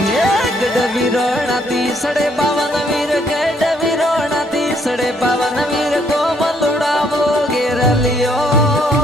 ગઢવીરોણાથી સડે પાવન વીર ગઢવીરોણાથી સડે પાવન વીર કોમલુડા મો ઘેર લિયો